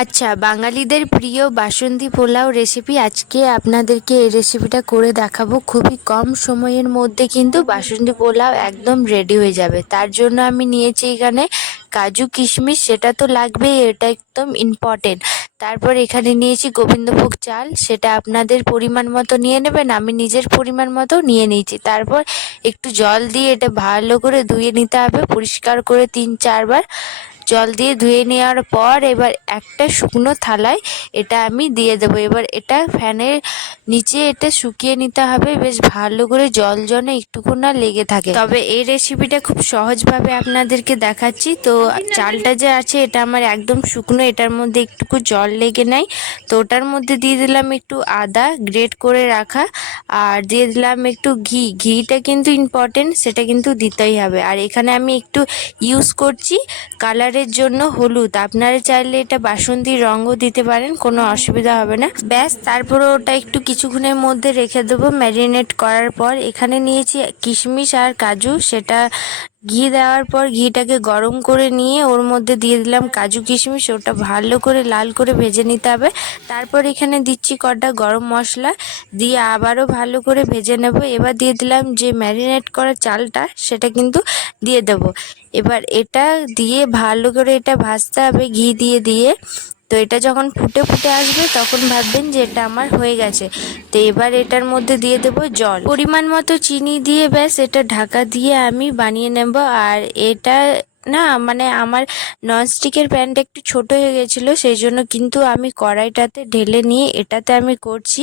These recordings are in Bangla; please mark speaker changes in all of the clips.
Speaker 1: আচ্ছা বাঙালিদের প্রিয় বাসন্তী পোলাও রেসিপি আজকে আপনাদেরকে এই রেসিপিটা করে দেখাবো। খুবই কম সময়ের মধ্যে কিন্তু বাসন্তী পোলাও একদম রেডি হয়ে যাবে। তার জন্য আমি নিয়েছি এখানে কাজু কিশমিশ, সেটা তো লাগবেই, এটা একদম ইম্পর্টেন্ট তারপর এখানে নিয়েছি গোবিন্দভোগ চাল, সেটা আপনাদের পরিমাণ মতো নিয়ে নেবেন, আমি নিজের পরিমাণ মতো নিয়ে নিয়েছি। তারপর একটু জল দিয়ে এটা ভালো করে ধুয়ে নিতে হবে, পরিষ্কার করে তিন চারবার। জল দিয়ে ধুয়ে নেওয়ার পর এবার একটা শুকনো থালায় এটা আমি দিয়ে দেবো। এবার এটা ফ্যানের নিচে এটা শুকিয়ে নিতে হবে। বেশ ভালো করে জল জনে একটুকু না লেগে থাকে। তবে এই রেসিপিটা খুব সহজভাবে আপনাদেরকে দেখাচ্ছি। তো চালটা যে আছে, এটা আমার একদম শুকনো। এটার মধ্যে একটুকু জল লেগে নেয় তো ওটার মধ্যে দিয়ে দিলাম একটু আদা গ্রেট করে রাখা। আর দিয়ে দিলাম একটু ঘি। ঘিটা কিন্তু ইম্পর্টেন্ট সেটা কিন্তু দিতেই হবে। আর এখানে আমি একটু ইউজ করছি কালারের জন্য হলুদ। আপনারা চাইলে এটা বাসন্তীর রঙও দিতে পারেন, কোনো অসুবিধা হবে না। ব্যাস, তারপরে ওটা একটু কিছুক্ষণের মধ্যে রেখে দেবো ম্যারিনেট করার পর। এখানে নিয়েছি কিশমিশ আর কাজু। সেটা ঘি দেওয়ার পর ঘিটাকে গরম করে নিয়ে ওর মধ্যে দিয়ে দিলাম কাজু কিশমিশ। ওটা ভালো করে লাল করে ভেজে নিতে হবে। তারপর এখানে দিচ্ছি কটা গরম মশলা। দিয়ে আবারও ভালো করে ভেজে নেব। এবার দিয়ে দিলাম যে ম্যারিনেট করা চালটা, সেটা কিন্তু দিয়ে দেব। এবার এটা দিয়ে ভালো করে এটা ভাজতে হবে ঘি দিয়ে দিয়ে। তো এটা যখন ফুটে ফুটে আসবে, তখন ভাববেন যে এটা আমার হয়ে গেছে। তো এবার এটার মধ্যে দিয়ে দেব জল। পরিমাণ মতো চিনি দিয়ে ব্যাস, এটা ঢাকা দিয়ে আমি বানিয়ে নেব। আর এটা না মানে আমার ননস্টিকের প্যানটা একটু ছোট হয়ে গেছিল, সেই জন্য কিন্তু আমি কড়াইটাতে ঢেলে নিয়ে এটাতে আমি করছি।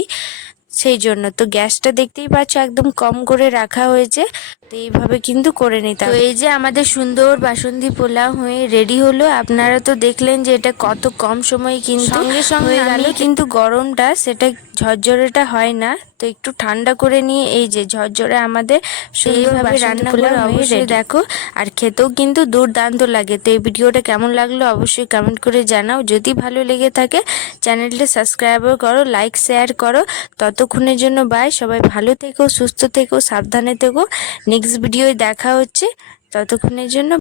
Speaker 1: সেই জন্য। তো গ্যাসটা দেখতেই পাচ্ছ একদম কম করে রাখা হয়েছে তো এইভাবে কিন্তু করে নিতে তো এই যে আমাদের সুন্দর বাসন্তী পোলাও হয়ে রেডি হলো আপনারা তো দেখলেন যে এটা কত কম সময়ে কিন্তু সঙ্গে সঙ্গে আমি কিন্তু গরমটা সেটা ঝরঝরেটা হয় না তো একটু ঠান্ডা করে নিয়ে এই যে ঝরঝরে আমাদের সেইভাবে রান্না করে অবশ্যই দেখো আর খেতেও কিন্তু দুর্দান্ত লাগে। তো এই ভিডিওটা কেমন লাগল অবশ্যই কমেন্ট করে জানাও। যদি ভালো লেগে থাকে চ্যানেলটা সাবস্ক্রাইব করো লাইক শেয়ার করো। ততক্ষণের জন্য বাই সবাই ভালো থেকো, সুস্থ থেকো, সাবধানে থেকো। নেক্সট ভিডিওয় দেখা হচ্ছে। ততক্ষণের জন্য